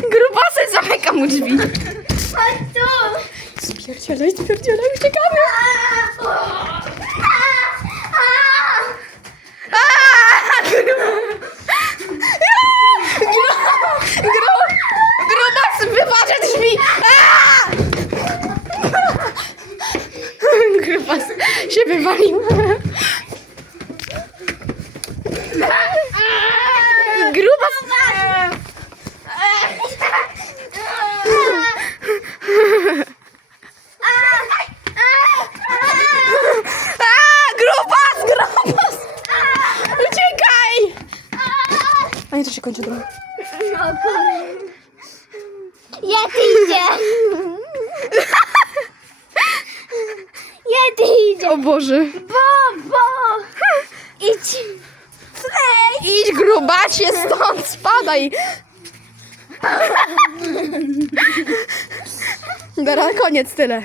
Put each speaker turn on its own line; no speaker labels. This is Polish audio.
Grubasy zamyka mu drzwi. Chodź tu! Spierdzielaj, spierdzielaj, uciekamy! Grubas drzwi! Aaa! Się wywalił. A nie, to się kończy droga.
Yeti idzie! Yeti idzie!
O Boże.
Bo, bo! Idź! Slej!
Idź grubacie stąd, spadaj! Dobra, koniec, tyle.